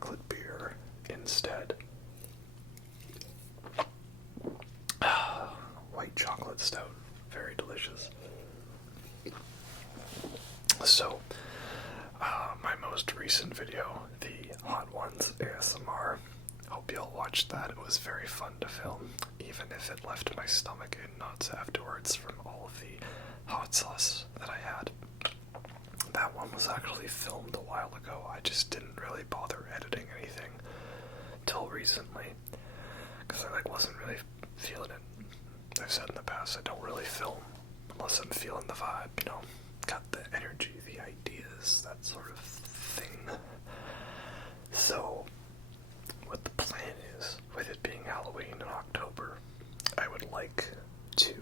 chocolate beer instead. White chocolate stout. Very delicious. So, my most recent video, the Hot Ones ASMR, hope you all watched that. It was very fun to film, even if it left my stomach in knots afterwards from all of the hot sauce that I had. That one was actually filmed a while ago. I just didn't really bother editing anything till recently, because I wasn't really feeling it. I've said in the past, I don't really film unless I'm feeling the vibe, got the energy, the ideas, that sort of thing. So, what the plan is, with it being Halloween in October, I would like to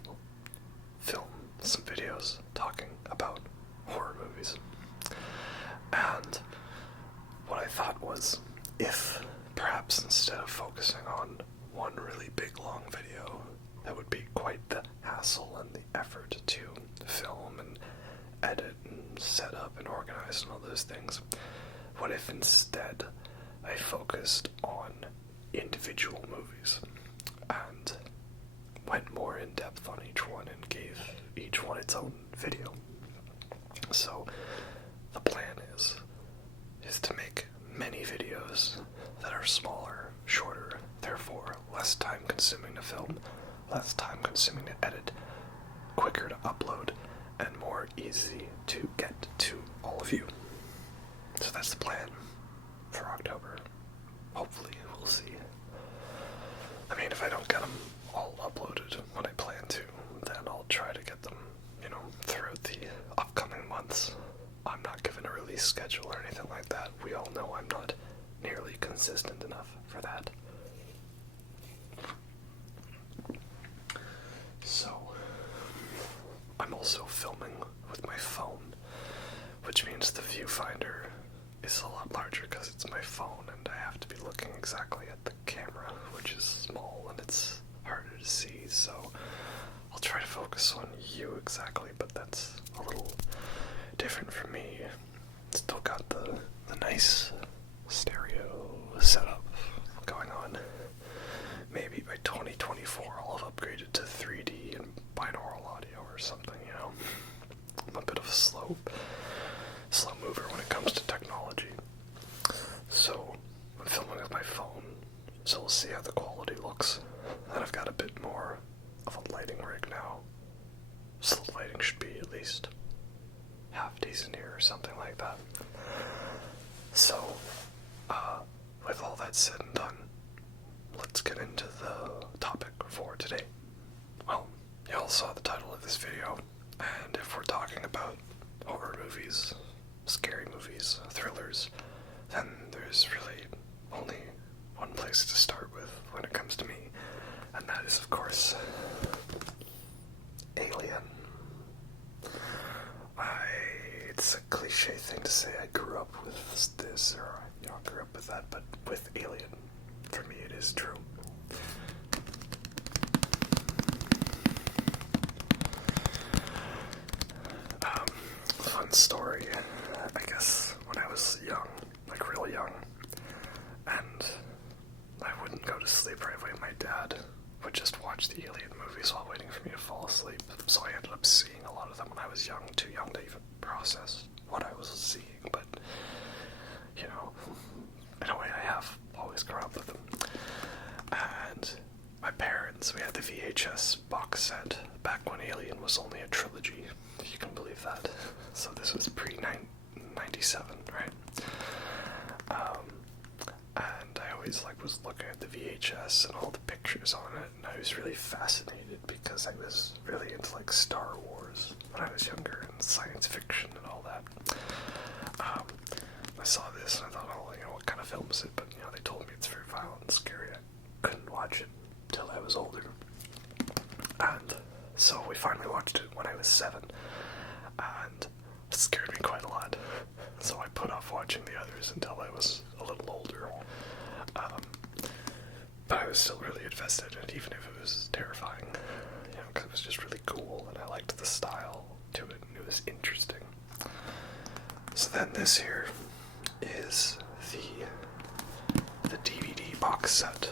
film some videos talking about horror movies. And what I thought was, if perhaps instead of focusing on one really big long video, that would be quite the hassle and the effort to film and edit and set up and organize and all those things, what if instead I focused on individual movies and went more in depth on each one and gave each one its own video? So the plan is to make many videos that are smaller, shorter, therefore less time consuming to film, less time consuming to edit, quicker to upload, and more easy to get to all of you. So that's the plan for October. Hopefully, we'll see. I mean, if I don't get them all uploaded when I plan to, then I'll try to get them, throughout the upcoming months. I'm not given a release schedule or anything like that. We all know I'm not nearly consistent enough for that. So, I'm also filming with my phone, which means the viewfinder is a lot larger because it's my phone and I have to be looking exactly at the camera, which is small and it's harder to see, so I'll try to focus on you exactly, but that's a little different for me. Still got the nice stereo setup going on. Maybe by 2024 I'll have upgraded to 3D and binaural audio or something, I'm a bit of a slow mover when it comes to technology. So, I'm filming with my phone, so we'll see how the quality looks. And I've got a bit more of a lighting rig now, so the lighting should be at least half decent here or something like that. So, with all that said and done, let's get into the topic for today. Well, you all saw the title of this video, and if we're talking about horror movies, scary movies, thrillers, then there's really only one place to start with when it comes to me, and that is, of course, Alien. It's a cliche thing to say I grew up with this, or I grew up with that, but with Alien, for me it is true. Fun story, I guess, when I was young, real young, and I wouldn't go to sleep right away. My dad would just watch the Alien movies while waiting for me to fall asleep, so I ended up seeing a lot of them when I was young, too young to even process what I was seeing, but, in a way I have always grown up with them. And my parents, we had the VHS box set back when Alien was only a trilogy, if you can believe that. So this was pre-97, right? And I always was looking at the VHS and all the pictures on it, and I was really fascinated because I was really into Star Wars when I was younger and science fiction and all that. I saw this and I thought, what kind of film is it? But they told me it's very violent and scary. I couldn't watch it till I was older, and so we finally watched it when I was 7, and it scared me quite a lot. So I put off watching the others until I was a little older. But I was still really invested in it, even if it was terrifying, because it was just really cool, and I liked the style to it, and it was interesting. So then this here is the box set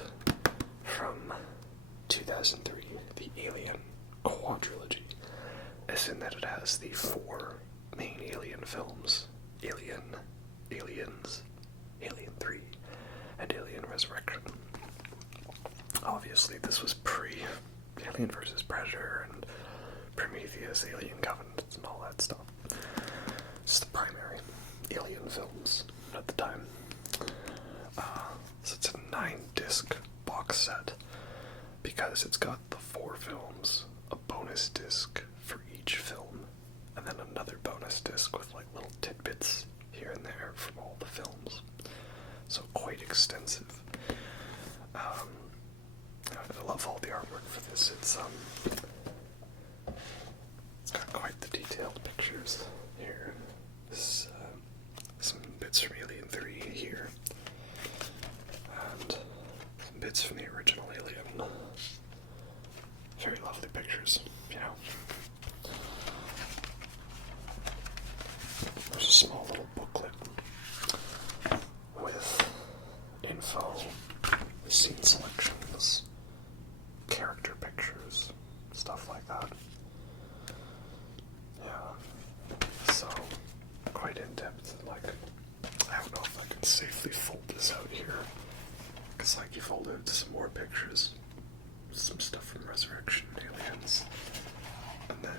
from 2003, the Alien quadrilogy, as in that it has the 4 main Alien films: Alien, Aliens, Alien 3, and Alien Resurrection. Obviously, this was pre-Alien vs. Predator and Prometheus, Alien Covenant, and all that stuff. It's the primary Alien films at the time. So it's a 9-disc box set because it's got the 4 films, a bonus disc for each film, and then another bonus disc with like little tidbits here and there from all the films. So quite extensive. I love all the artwork for this. It's got quite the detailed pictures here. This, some bits from Alien 3 here, and some bits from the original Alien. Very lovely pictures, you know. There's a small little booklet with info, scene selections, character pictures, stuff like that. Yeah, so quite in-depth. Like, I don't know if I can safely fold this out here, because like you fold out some more pictures, some stuff from Resurrection, Aliens, and then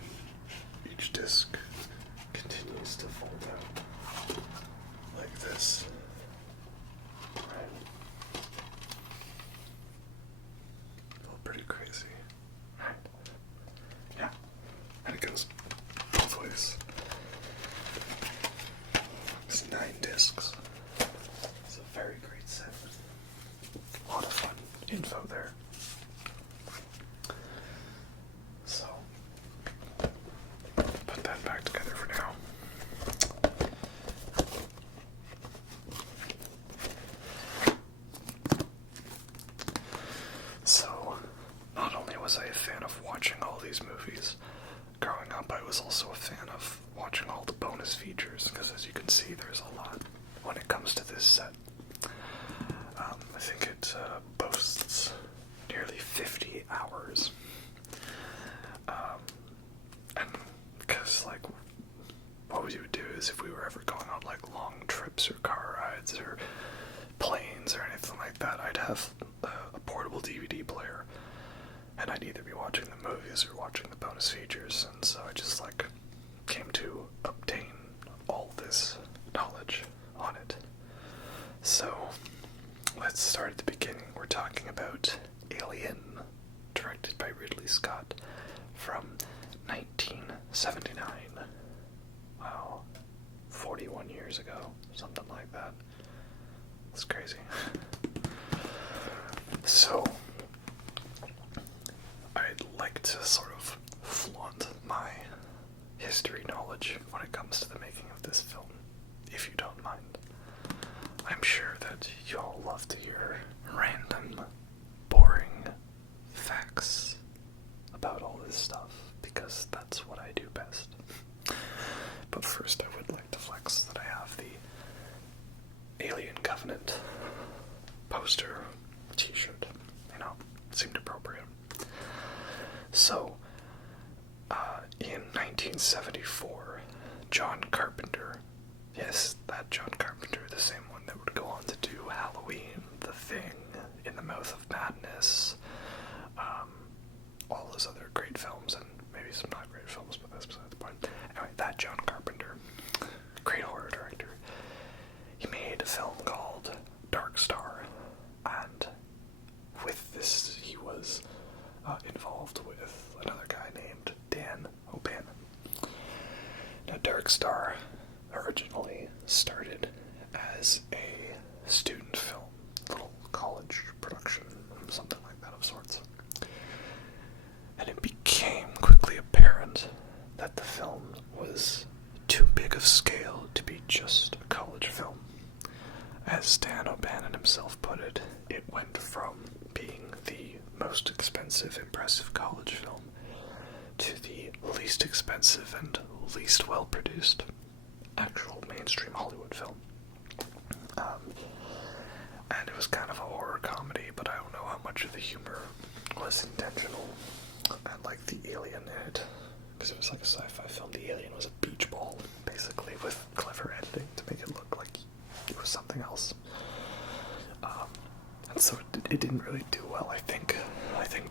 each disc continues to fold out like this. Right? All pretty crazy. Right? Yeah. And it goes both ways. It's 9 discs. It's a very great set. A lot of fun info there. So, put that back together for now. So, not only was I a fan of watching all these movies growing up, I was also a fan of watching all the bonus features, because as you can see, there's a lot when it comes to this set. I think it boasts nearly 50 hours. And because, like, what we would do is if we were ever going on, like, long trips or car rides or planes or anything like that, I'd have a portable DVD player, and I'd either be watching the movies or watching the bonus features, and so I just, like, came to obtain all this knowledge on it. So, let's start at the beginning. We're talking about Alien, directed by Ridley Scott, from 1979. Wow. 41 years ago. Something like that. It's crazy. So, I'd like to sort of flaunt my history knowledge when it comes to the making of this film, if you don't mind. I'm sure that you all love to hear random, boring facts about all this stuff, because that's what I do best. But first, I would like to flex that I have the Alien Covenant poster, t-shirt, you know, seemed appropriate. So, in 1974, John Carpenter, yes, that John Carpenter, the same one that would go on to do Halloween, The Thing, In the Mouth of Madness, all those other great films, and maybe some not great films, but that's beside the point. Anyway, that John Carpenter, great horror director, he made a film called Dark Star, and with this he was involved with another guy named Dan O'Bannon. Now, Dark Star originally started as a student film, little college production, something like that of sorts. And it became quickly apparent that the film was too big of scale to be just a college film. As Dan O'Bannon himself put it, it went from being the most expensive, impressive college film to the least expensive and least well-produced actual mainstream Hollywood film. And it was kind of a horror comedy. much of the humor was intentional, and like the alien in it, because it was like a sci-fi film, the alien was a beach ball, basically, with clever editing to make it look like it was something else. And so it didn't really do well. I think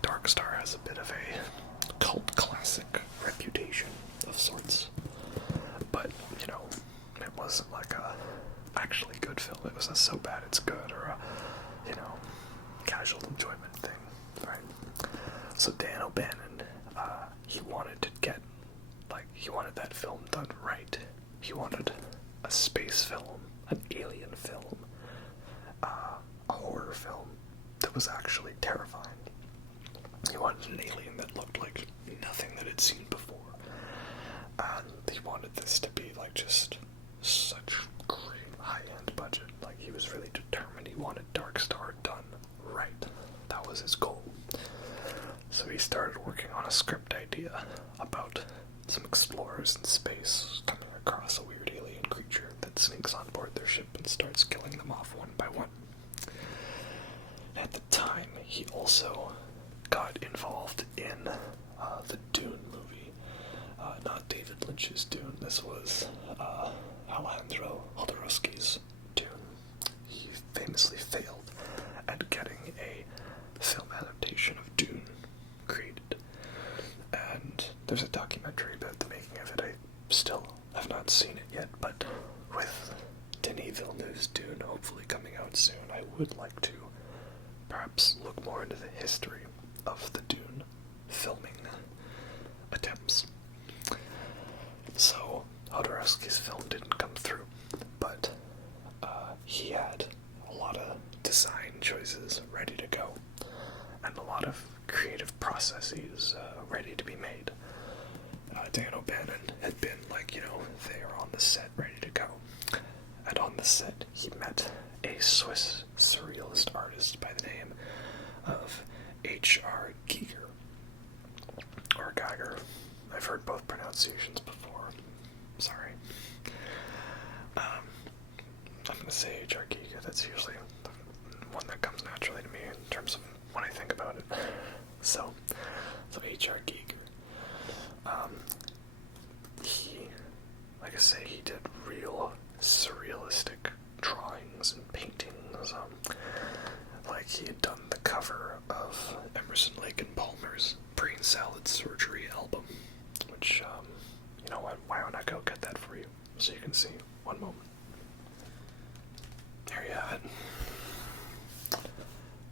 Dark Star has a bit of a cult classic reputation of sorts, but you know, it wasn't like a actually good film. It was a so bad it's good, or a, you know, casual enjoyment thing, right? So Dan O'Bannon, he wanted to get, like, he wanted that film done right. He wanted a space film, an alien film, a horror film that was actually terrifying. He wanted an alien that looked like nothing that he'd seen before. And he wanted this to be like just such great high-end budget. Like, he was really determined. He wanted Dark Star done right. That was his goal. So he started working on a script idea about some explorers in space coming across a weird alien creature that sneaks on board their ship and starts killing them off one by one. At the time, he also got involved in the Dune movie. Not David Lynch's Dune. This was Alejandro Jodorowsky's Dune. He famously failed at getting a film adaptation of Dune created. And there's a documentary about the making of it. I still have not seen it yet, but with Denis Villeneuve's Dune hopefully coming out soon, I would like to perhaps look more into the history of the Dune filming attempts. So, Jodorowsky's film didn't come through, but he had a lot of design choices ready to go, and a lot of creative processes ready to be made. Dan O'Bannon had been, like, you know, there on the set ready to go. And on the set, he met a Swiss surrealist artist by the name of H.R. Giger. Or Geiger. I've heard both pronunciations before. Sorry. I'm going to say H.R. Giger. That's usually the one that comes naturally to me in terms of when I think about it. So H.R. Giger. He, like I say, he did real surrealistic drawings and paintings. Like, he had done the cover of Emerson, Lake and Palmer's Brain Salad Surgery album, which, you know what, why don't I go get that for you so you can see. One moment. There you have it.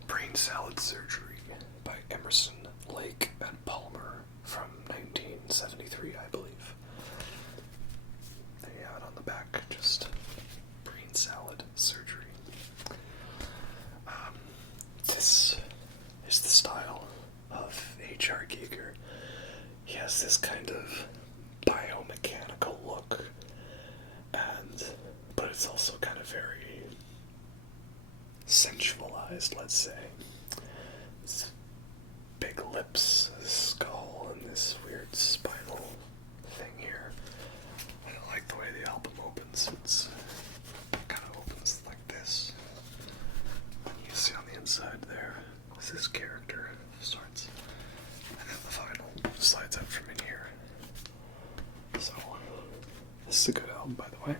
Brain Salad Surgery by Emerson, Lake and Palmer from 1973, I believe. There you have it on the back, just brain salad surgery. This is the style of H.R. Giger. He has this kind of biomechanical look, but it's also kind of very sensualized, let's say. It's big lips, a skull, and this weird spinal thing here. I don't like the way the album opens. It's kind of opens like this. You can see on the inside there is this character of sorts, and then the vinyl slides out from in here. So this is a good album, by the way.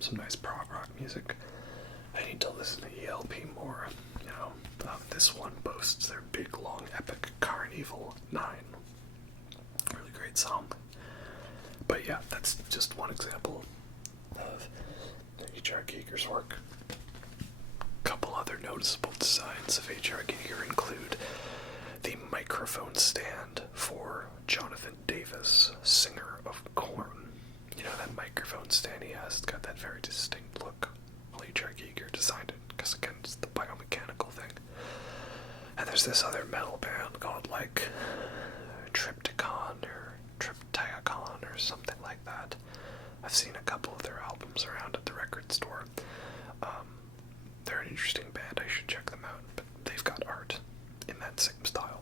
Some nice prog rock music. I need to listen to ELP more. You know, this one boasts their big, long, epic Carnival 9. Really great song. But yeah, that's just one example of H.R. Giger's work. A couple other noticeable designs of H.R. Giger include the microphone stand for Jonathan Davis, singer of Korn. You know, that microphone stand he has, it's got that very distinct look. Well, H.R. Giger designed it, because again, it's the biomechanical thing. And there's this other metal band called, like, Triptychon or Triptychon or something like that. I've seen a couple of their albums around at the record store. They're an interesting band, I should check them out, but they've got art in that same style.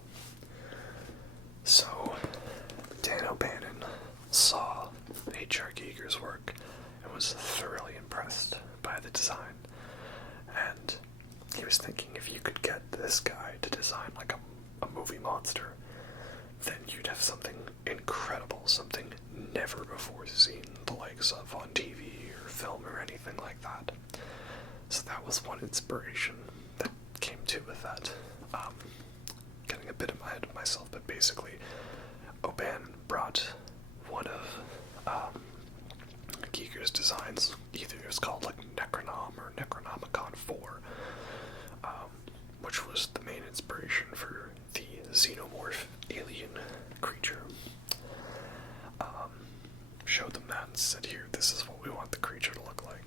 So, Dan O'Bannon saw H.R. Giger's work and was thoroughly impressed by the design. And he was thinking, if you could get this guy to design like a movie monster, then you'd have something incredible, something never before seen the likes of on TV or film or anything like that. So that was one inspiration that came to with that. Getting a bit ahead of myself, but basically, O'Bannon brought one of Giger's designs. Either it was called like Necronom or Necronomicon 4, which was the main inspiration for the xenomorph alien creature. Showed them that and said, here, this is what we want the creature to look like.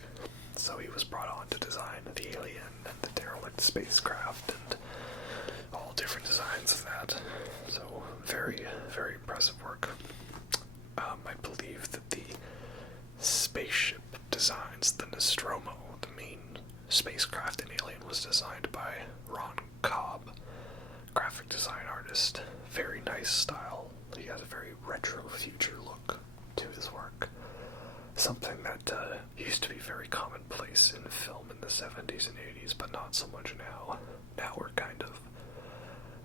So he was brought on to design the alien and the derelict spacecraft and all different designs of that. So very, very impressive work. I believe that the spaceship designs, the Nostromo, the main spacecraft and alien, was designed by Ron Cobb, graphic design artist. Very nice style. He has a very retro future look to his work. Something that used to be very commonplace in film in the 70s and 80s, but not so much now. Now we're kind of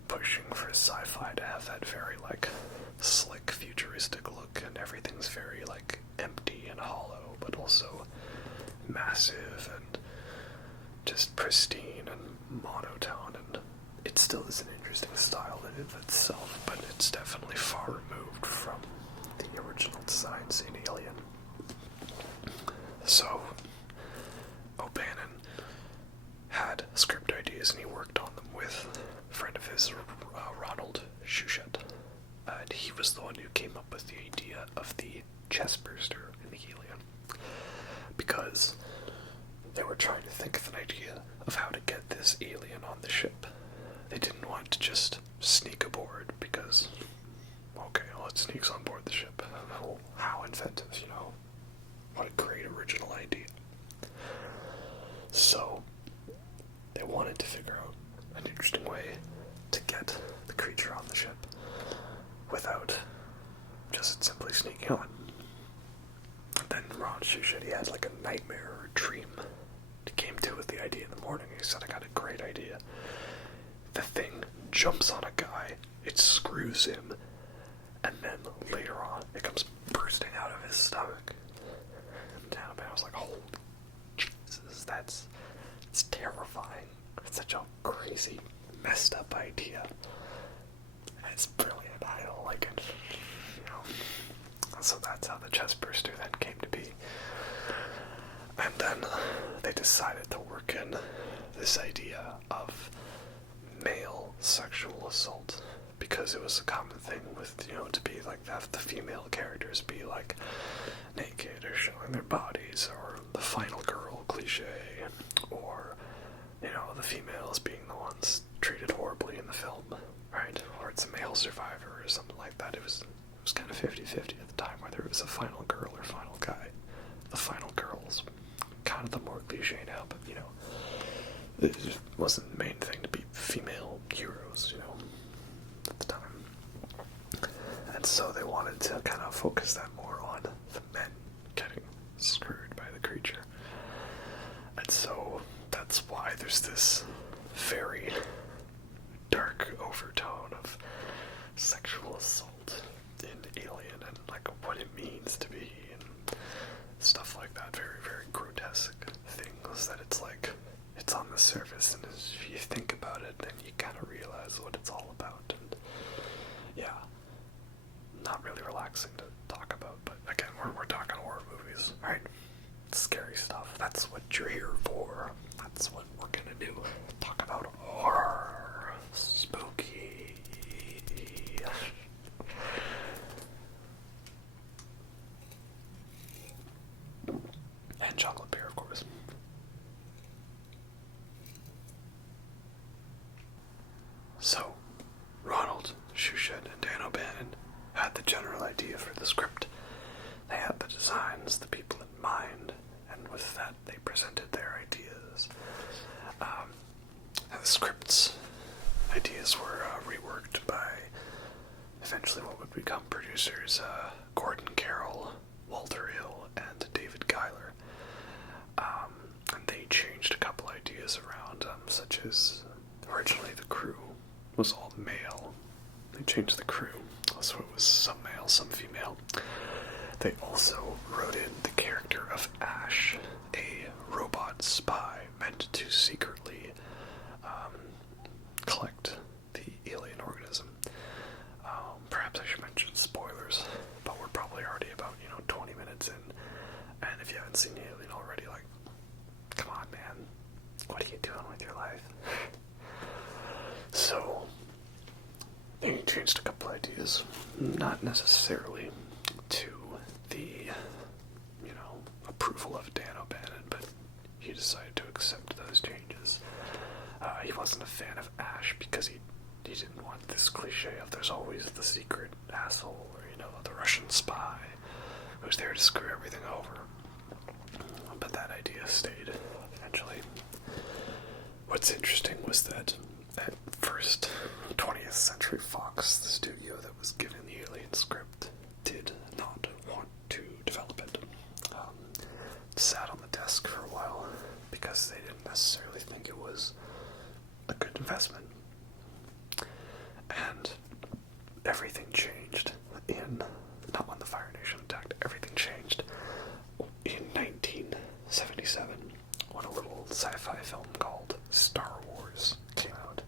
pushing for sci-fi to have that very, like, slick, futuristic look, and everything's very, like, empty and hollow, but also massive and just pristine and monotone, and it still is an interesting style in and of itself, but it's definitely far removed from the original designs in Alien. So, O'Bannon had script ideas and he worked on them with a friend of his, Ronald Shusett. And he was the one who came up with the idea of the chest burster in the Alien. Because they were trying to think of an idea of how to get this alien on the ship. They didn't want to just sneak aboard because, okay, well, it sneaks on board the ship. Oh, how inventive, you know. What a great original idea. So, they wanted to figure out an interesting way to get the creature on the ship without just simply sneaking on. Then Ron Shusett, he had like a nightmare or a dream. He came to with the idea in the morning. He said, I got a great idea. The thing jumps on a guy, it screws him, and then later on, it comes bursting out of his stomach. And I was like, holy Jesus, that's terrifying. It's such a crazy, messed up idea. It's brilliant. I don't like it. You know. So that's how the chest burster then came to be. And then they decided to work in this idea of male sexual assault, because it was a common thing with, you know, to be like, have the female characters be like naked or showing their bodies, or the final girl cliche, or, you know, the females being the ones treated horribly in the film, right? Or it's a male survivor or something like that. It was kind of 50-50 at the time, whether it was a final girl or final guy. The final girl's kind of the more cliche now, but, you know, it just wasn't the main thing to be female heroes, you know, at the time. And so they wanted to kind of focus that more on the men getting screwed by the creature. And so that's why there's this very dark overtone of sexual assault in Alien, and like what it means to be, and stuff like that. Very, very grotesque things that it's like, it's on the surface, and if you think about it, then you kind of realize what it's all about. And yeah, not really relaxing to talk about, but again, we're talking horror movies, right? Scary stuff. That's what you're here for. That's what we're gonna do. Talk about horror. Spooky. And chocolate beer, of course. So, Ronald Shusett and Dan O'Bannon had the general idea for the script. They had the designs, the people in mind, and with that they presented their ideas. And the script's ideas were reworked by eventually what would become producers Gordon Carroll, Walter Hill, and David Geiler. And they he changed a couple ideas around, such as originally the crew was all male. They changed the crew, so it was some male, some female. They also wrote in the character of Ash, a robot spy meant to secretly collect the alien organism. Perhaps I should mention spoilers, but we're probably already about 20 minutes in, and if you haven't seen Alien already, like, come on, man, what are you doing with your life? So they changed a couple ideas, not necessarily to the approval of Dan O'Bannon, but he decided to accept those changes. He wasn't a fan of Ash because he didn't want this cliche of there's always the secret asshole or, the Russian spy who's there to screw everything over. But that idea stayed eventually. What's interesting was that at first 20th Century Fox, the studio that was given the Alien script, did not want to develop it. It sat on the desk for a while because they didn't necessarily think it was a good investment. And everything changed not when the Fire Nation attacked, everything changed in 1977 when a little sci-fi film called Star Wars came out.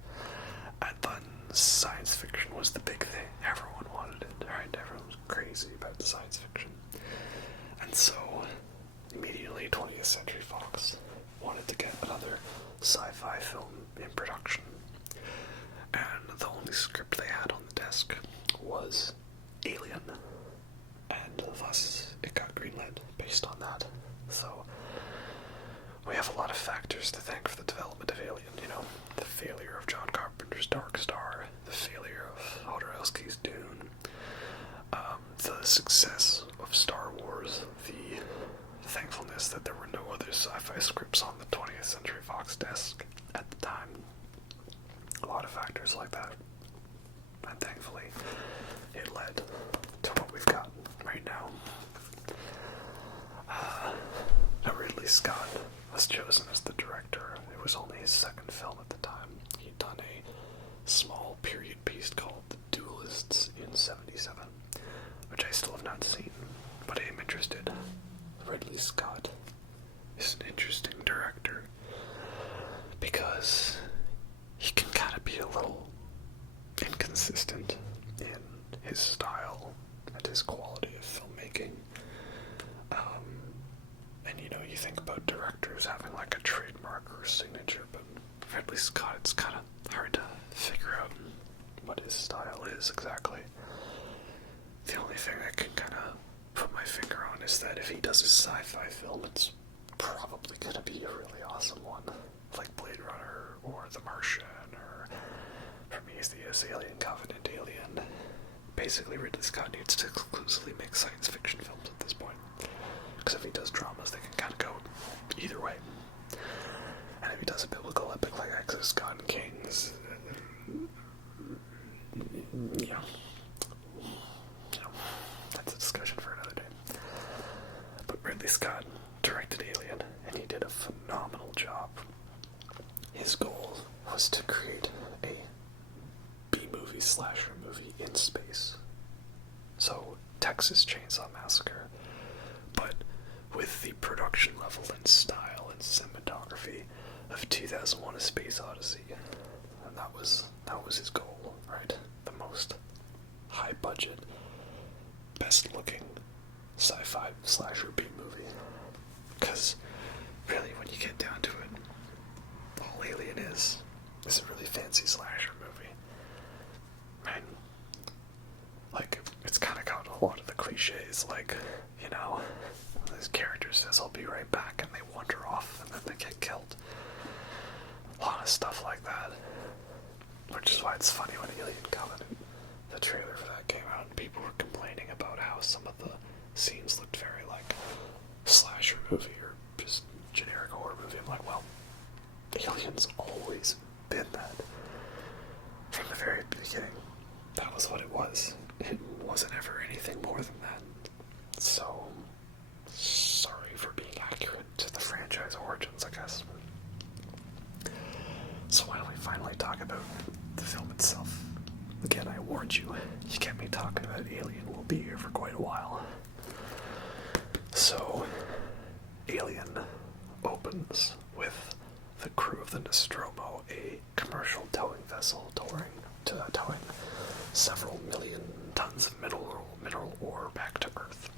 And then science fiction was the big thing. Everyone wanted it, right? Everyone was crazy about science fiction. And so, immediately 20th Century Fox wanted to get another sci-fi film in production. And the only script they had on the desk was Alien. And thus, it got greenlit based on that. So, we have a lot of factors to thank for the development of Alien, the failure of John Carpenter's Dark Star, the failure of Jodorowsky's Dune, the success of Star Wars, the thankfulness that there were no other sci-fi scripts on the 20th Century Fox desk at the time. A lot of factors like that. And thankfully, it led to what we've got right now. Ridley Scott was chosen as the director. It was only his second film at the time. He'd done a small period piece called The Duelists in 77, which I still have not seen, but I am interested. Ridley Scott is an interesting director because he can kind of be a little inconsistent in his style and his quality of filmmaking. And you think about directors having like a trademark or a signature, but Ridley Scott, it's kind of hard to figure out what his style is exactly. The only thing I can kind of put my finger on is that if he does a sci-fi film, it's probably going to be a really awesome one, like Blade Runner or The Martian, or Prometheus, Alien Covenant, Alien. Basically, Ridley Scott needs to exclusively make science fiction films at this point. Because if he does dramas, they can kind of go either way. And if he does a biblical epic like Exodus, God and Kings, that's a discussion for another day. But Ridley Scott directed Alien, and he did a phenomenal job. His goal was to create a B-movie slasher movie in space. So, Texas Chainsaw Massacre, but with the production level and style and cinematography of 2001: A Space Odyssey. And that was his goal, right? The most high-budget, best-looking sci-fi slasher B-movie. Because, really, when you get down to it, all Alien is a really fancy slasher movie. Right? Like, it's kind of got a lot of the cliches, like, this character says, I'll be right back, and they wander off, and then they get killed. A lot of stuff like that. Which is why it's funny when Alien Covenant, the trailer for that came out, and people were complaining about how some of the scenes looked very like slasher movie or just generic horror movie. I'm like, well, Alien's always been that. From the very beginning. That was what it was. It wasn't ever anything more than that. So, sorry for being accurate to the franchise origins, I guess. finally talk about the film itself. Again, I warned you, you get me talking about Alien, we'll be here for quite a while. So, Alien opens with the crew of the Nostromo, a commercial towing vessel towing several million tons of mineral ore back to Earth.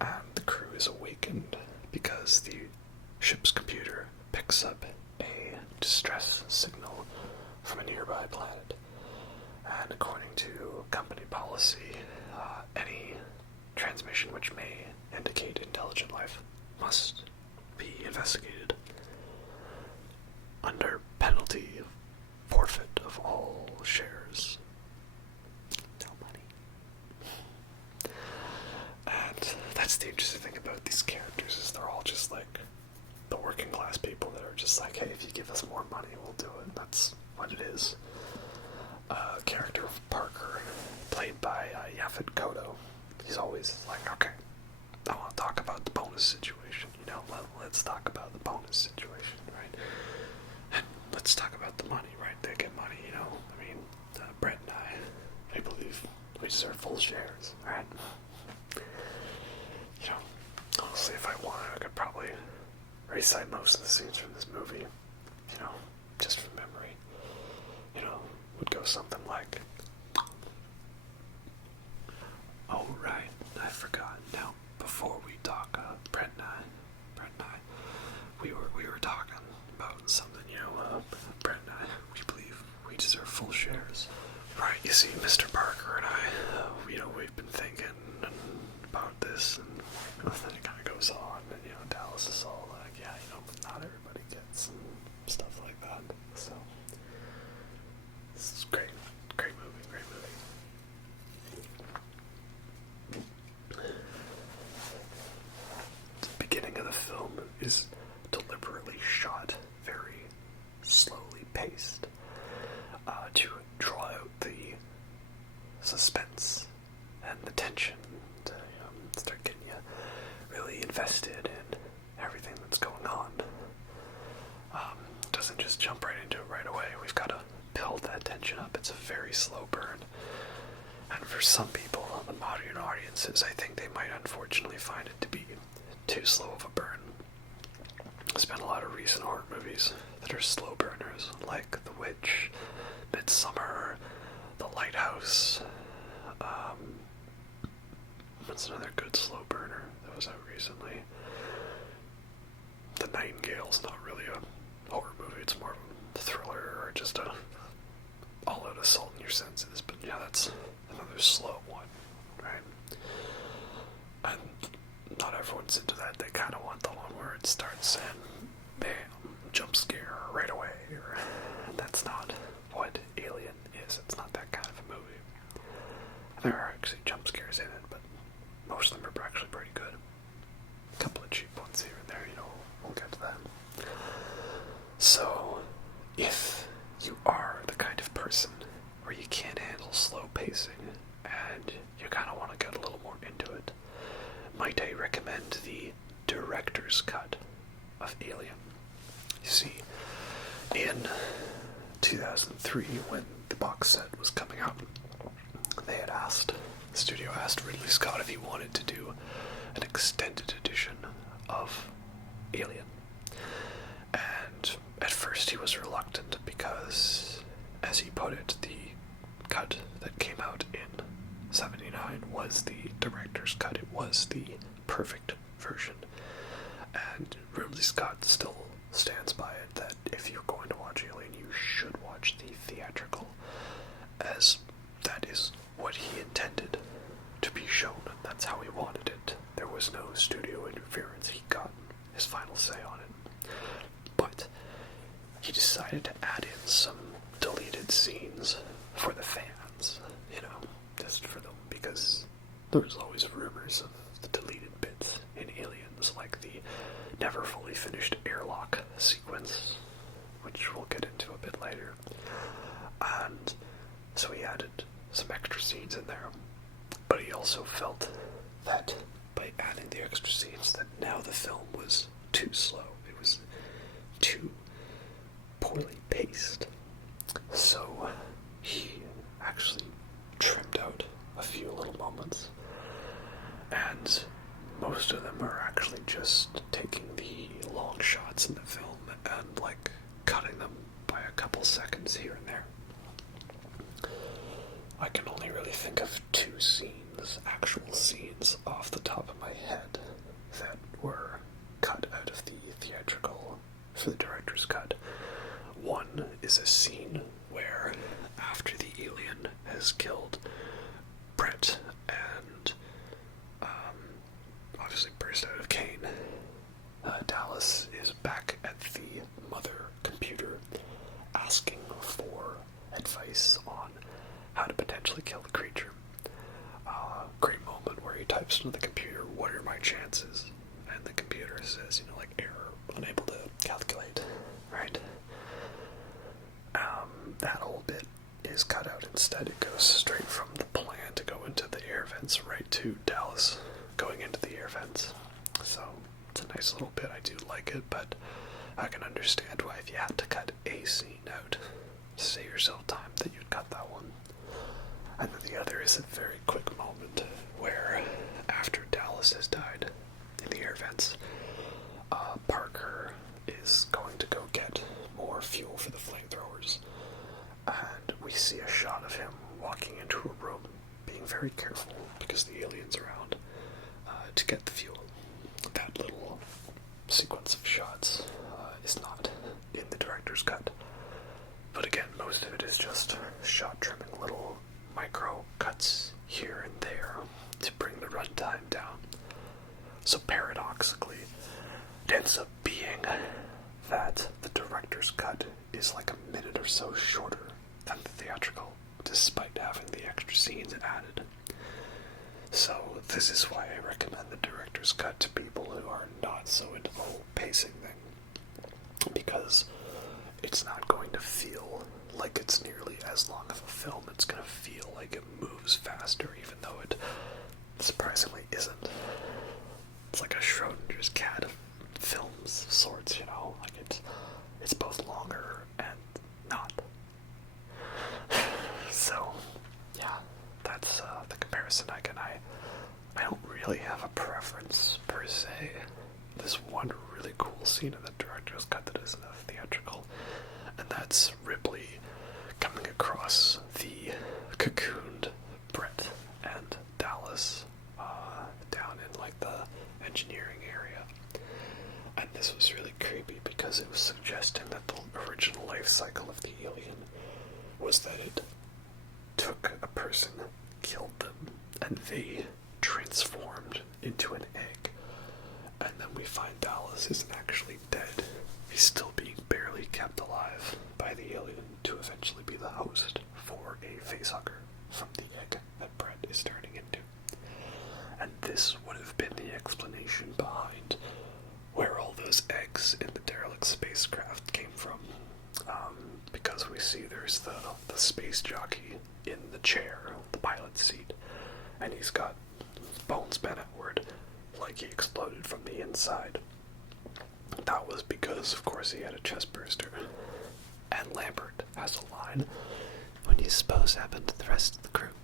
And the crew is awakened because the ship's computer picks up a distress signal from a nearby planet. And according to company policy, any transmission which may indicate intelligent life must be investigated under penalty of forfeit of all shares. No money. And that's the interesting thing about these characters, is they're all just like the working class people that are just like, hey, if you give us more money, we'll do it. That's what it is. Character of Parker, played by Yaphet Kotto, he's always like, okay, I want to talk about the bonus situation, let's talk about the bonus situation, right? And let's talk about the money, right? They get money, Brett and I believe we deserve full shares, right? Honestly, if I wanted, I could probably recite most of the scenes from this movie, just from memory. Would go something like, oh right, I forgot. Now, before we talk, Brett and I, we were talking about something, Brett and I, we believe we deserve full shares. Right, you see, Mr. Parker and I, we've been thinking about this, and then it kind of goes on, and, Dallas is all like, yeah, but not everybody gets, and stuff like that, so. This is great movie. The beginning of the film is deliberately shot, very slowly paced, to draw out the suspense and the tension, to start getting you really invested in everything that's going on. Doesn't just jump right into it right away. We've got to build that tension up. It's a very slow burn. And for some people, the modern audiences, I think they might unfortunately find it to be too slow of a burn. There's been a lot of recent horror movies that are slow burners, like The Witch, Midsummer, The Lighthouse. What's another good slow burner that was out recently? The Nightingale's not really a horror movie, it's more of a thriller or just a all-out assault in your senses, but yeah, that's another slow one, right? And not everyone's into that. They kind of want the one where it starts and bam, jump scare right away, and that's not what Alien is. It's not that kind of a movie. There are actually jump scares in it, but most of them are actually pretty good. A couple of cheap ones here and there, we'll get to that. So, if you are the kind of person where you can't handle slow pacing and you kind of want to get a little more into it, might I recommend the director's cut of Alien. You see, in 2003, when the box set was coming out, the studio asked Ridley Scott if he wanted to do an extended edition of Alien. And at first he was reluctant because, as he put it, the cut that came out in 79 was the director's cut. It was the perfect version. And Ridley Scott still stands by it that if you're going to watch Alien, you should watch the theatrical, as that is what he intended to be shown, and that's how he wanted it. There was no studio interference. He got his final say on it. But he decided to add in some deleted scenes for the fans, just for them, because there was always rumors of the deleted bits in Aliens, like the never fully finished Airlock Sequence, which we'll get into a bit later. And so he added some extra scenes in there, but he also felt that by adding the extra scenes that now the film was too slow. It was too poorly paced. So he actually trimmed out a few little moments, and most of them are actually just taking the long shots in the film and like cutting them by a couple seconds here and there. I can only really think of two scenes, actual scenes, off the top of my head that were cut out of the theatrical for the director's cut. One is a scene where, after the alien has killed Brett and obviously burst out of Kane, Dallas is back at the mother computer asking for advice on how to potentially kill the creature. Great moment where he types into the computer, "What are my chances?" And the computer says, like, error, unable to calculate, right? That whole bit is cut out instead. It goes straight from the plan to go into the air vents right to Dallas going into the air vents. So it's a nice little bit. I do like it, but I can understand why if you had to cut a scene out to save yourself time that you'd cut that one. And then the other is a very quick moment where, after Dallas has died in the air vents, Parker is going to go get more fuel for the flamethrowers. And we see a shot of him walking into a room, being very careful because the alien's around, to get the fuel. That little sequence of shots is not in the director's cut. But again, most of it is just shot trimming, little micro cuts here and there to bring the runtime down. So paradoxically, it ends up being that the director's cut is like a minute or so shorter than the theatrical, despite having the extra scenes added. So this is why I recommend the director's cut to people who are not so into the whole pacing thing, because it's not going to feel like it's nearly as long of a film. It's going to feel like it moves faster, even though it surprisingly isn't. It's like a Schrodinger's cat of films of sorts, like it's both longer and not. So yeah, that's the comparison. I don't really have a preference per se. There's one really cool scene in the director's cut that isn't a theatrical, and that's Ripley coming across the cocooned Brett and Dallas down in like the engineering area. And this was really creepy because it was suggesting that the original life cycle of the alien was that it took a person, killed them, and they transformed into an egg. And then we find Dallas isn't actually dead. He's still being barely kept alive by the alien to eventually be the host for a facehugger from the egg that Brett is turning into. And this would have been the explanation behind where all those eggs in the derelict spacecraft came from. Because we see there's the space jockey in the chair, the pilot's seat, and he's got bones bent outward like he exploded from the inside. That was because, of course, he had a chest burster. And Lambert has a line, "What do you suppose happened to the rest of the crew?"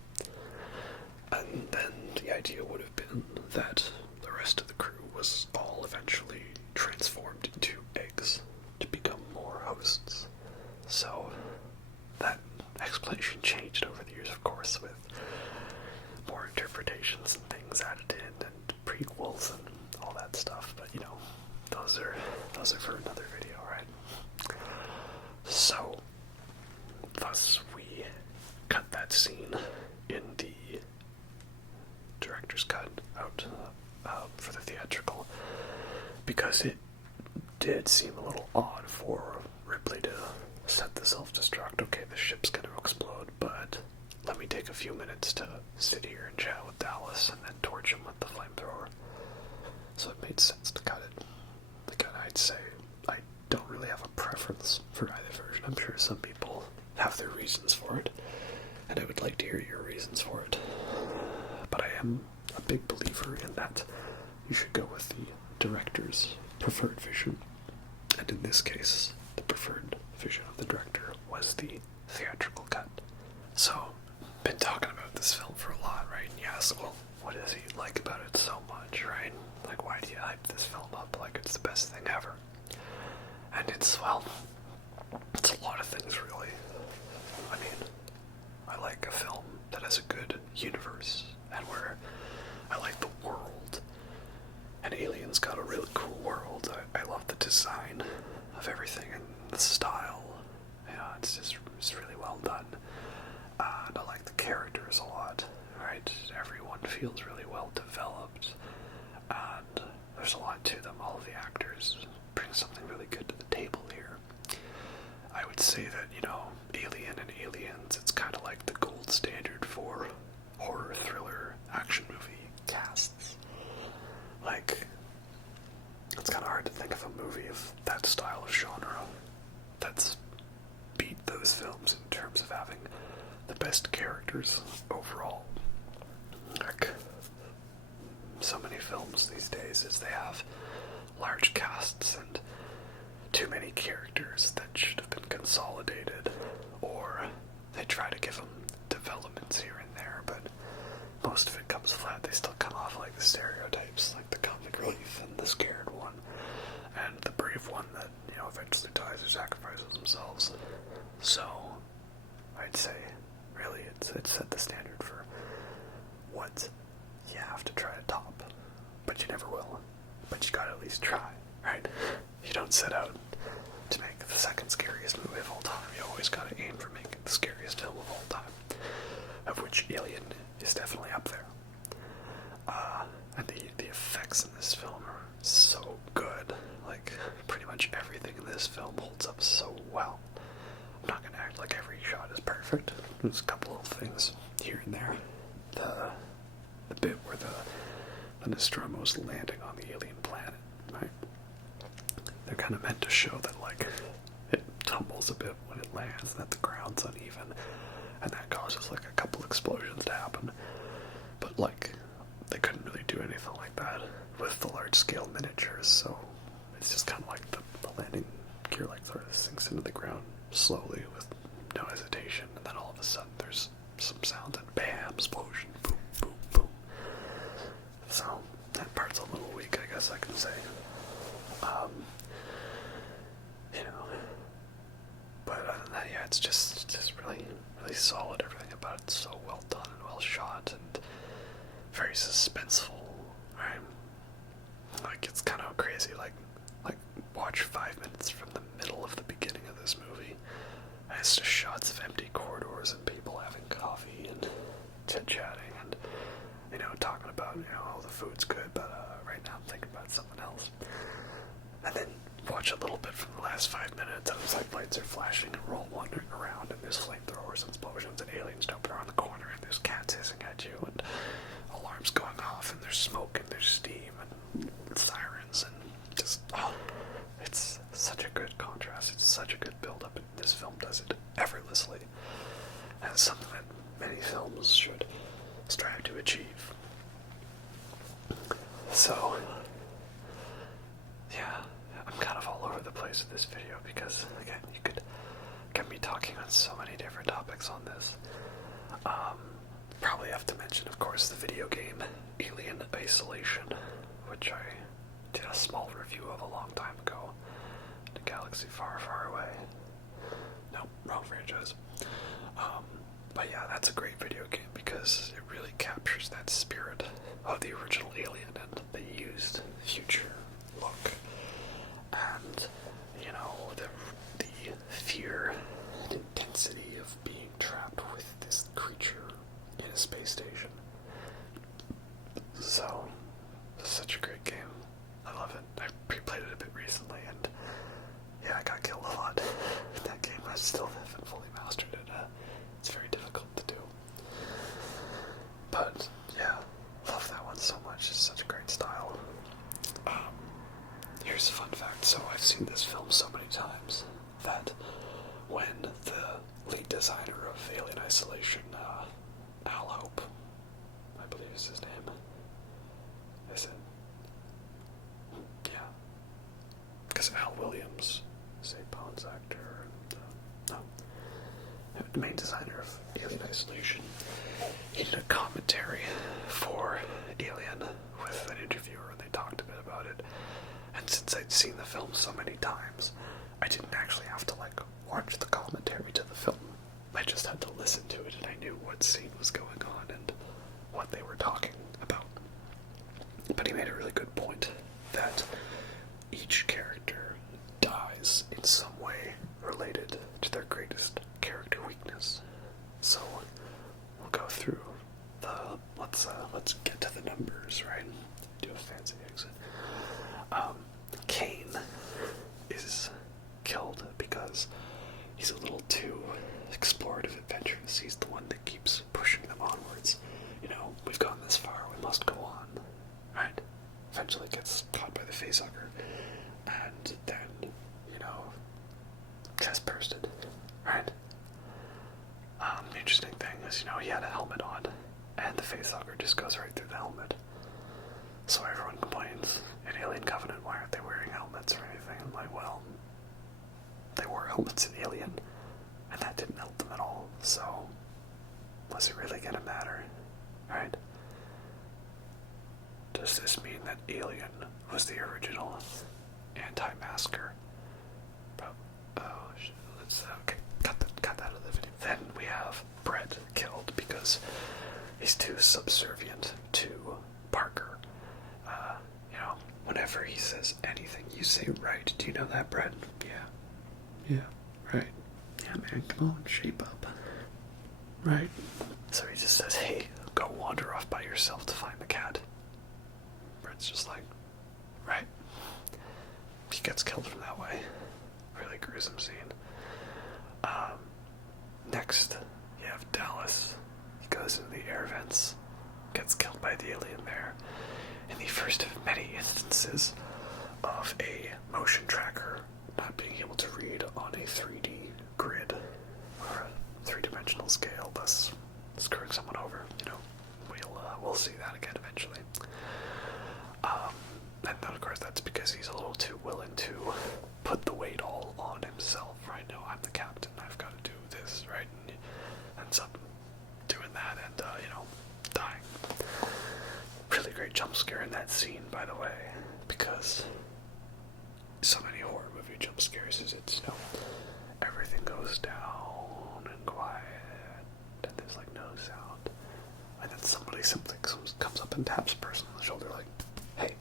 And then the idea would have been that the rest of the crew was all eventually transformed into eggs to become more hosts. So that explanation changed over the years, of course, with more interpretations and things added in and prequels and all that stuff. But those are for another video, right? So thus we cut that scene in the director's cut out for the theatrical, because it did seem a little odd for Ripley to set the self-destruct. Okay, the ship's going to explode, but let me take a few minutes to sit here and chat with Dallas and then torch him with the flamethrower. So it made sense to cut it. Again, I'd say I don't really have a preference for either version. I'm sure some people have their reasons for it, and I would like to hear your reasons for it. But I am a big believer in that you should go with the director's preferred vision. And in this case, the preferred vision of the director was the theatrical cut. So, been talking about this film for a lot, right? And you ask, well, what does he like about it so much, right? Like, why do you hype this film up like it's the best thing ever? And it's, well, it's a lot of things, really. I mean, I like a film that has a good universe, and where I like the world. And Alien's got a really cool world. I love the design of everything and the style. Yeah, it's really well done. And I like the characters a lot, right? Everyone feels really well developed, and there's a lot to them. All of the actors bring something really good to the table here. I would say that, Alien and Aliens, it's kind of like the gold standard for horror, thriller, action movie casts. Like, it's kind of hard to think of a movie of that style of genre that's beat those films in terms of having the best characters overall. Like, so many films these days is they have large casts and too many characters that should have been consolidated, or they try to give them developments here and there, but most of it comes flat. They still come off like the stereotypes, like the comic relief and the scared one, and the brave one that, eventually dies or sacrifices themselves. So, I'd say, really, it's set the standard for what you have to try to top, but you never will. But you gotta at least try, right? You don't set out to make the second scariest movie of all time. You always gotta aim for making the scariest film of all time, of which Alien is definitely up there. And the effects in this film are so good. Like, pretty much everything in this film holds up so well. I'm not gonna act like every shot is perfect. There's a couple of things here and there. The bit where the Nostromo's landing on the alien planet, right? They're kind of meant to show that, like, it tumbles a bit when it lands, that the ground's uneven, and that causes, like, a couple explosions to happen. But, like, they couldn't really do anything like that with the large-scale miniatures, so it's just kind of like the landing gear, like, sort of sinks into the ground slowly with no hesitation, and then all of a sudden there's some sound and bam, explosion, boom, boom, boom. So that part's a little weak, I guess I can say. But other than that, yeah, it's just really, really solid. Everything about it's so well done and well shot and very suspenseful, right? Like, it's kind of crazy, like watch 5 minutes from the middle of the beginning of this movie, and it's just shots of empty corridors and people having coffee and chit-chatting and, talking about, oh, the food's good, but right now I'm thinking about something else. And then watch a little bit from the last 5 minutes, and it's like lights are flashing and we're all wandering around, and there's flamethrowers and explosions and aliens jumping around the corner, and there's cats hissing at you, and alarms going off, and there's smoke, and there's steam, and sirens, and just, it's such a good contrast. It's such a good build-up, and this film does it effortlessly. And it's something that many films should strive to achieve. So, yeah, I'm kind of all over the place with this video because, again, you could get me talking on so many different topics on this. Probably have to mention, of course, the video game Alien Isolation, which I did a small review of a long time ago in a galaxy far, far away. Nope, wrong franchise. But yeah, that's a great video game because it really captures that spirit of the original Alien and the used future look. And, the fear and intensity of being trapped with this creature in a space station. So, it's such a great game. I love it. I replayed it a bit recently, and yeah, I got killed a lot in that game. I still haven't fully mastered it. It's very difficult to do. But, yeah, love that one so much. It's such a great style. Here's a fun fact. So I've seen this film so many times that when the lead designer of Alien Isolation, Al Hope, I believe is his name. Is it? Yeah. Because Al Williams is a Bones actor. No. the main designer of Alien Isolation, he did a commentary for Alien with an interviewer, and they talked a bit about it. And since I'd seen the film so many times, I didn't actually have to, watch the commentary to the film. I just had to listen to it, and I knew what scene was going on and what they were talking about. But he made a really good point that each character dies in some way related to their greatest character weakness. So we'll go through let's get to the numbers, right? Do a fancy exit. Kane is killed because he's a little too explorative, adventurous. He's the one that keeps pushing them onwards. We've gone this far, we must go on, right? Eventually gets caught by the facehugger, and then, chest bursted, right? The interesting thing is, he had a helmet on, and the facehugger just goes right through the helmet. So everyone complains, in Alien Covenant, why aren't they wearing helmets or anything? I'm like, well, they wore helmets in Alien, and that didn't help them at all, so was it really gonna matter, right? Does this mean that Alien was the original anti-masker? Okay, cut that out of the video. Then we have Brett killed because he's too subservient to Parker. Whenever he says anything, you say right. Do you know that, Brett? Yeah, right. Yeah, man, come on, shape up. Right. So he just says, hey, go wander off by yourself to find the cat. Brett's just like, right. He gets killed from that way. Really gruesome scene. Next, you have Dallas. He goes into the air vents, gets killed by the alien there. In the first of many instances of a motion tracker not being able to read on a 3D grid or a three-dimensional scale, thus screwing someone over. We'll see that again eventually. And then, of course, that's because he's a little too willing to put the weight all on himself, right? No, I'm the captain, I've got to do this, right? And ends up doing that and, dying. Really great jump scare in that scene, by the way, because so many horror movie jump scares is it's, everything goes down and quiet, and there's, no sound. And then somebody simply comes up and taps a person on the shoulder, like, hey.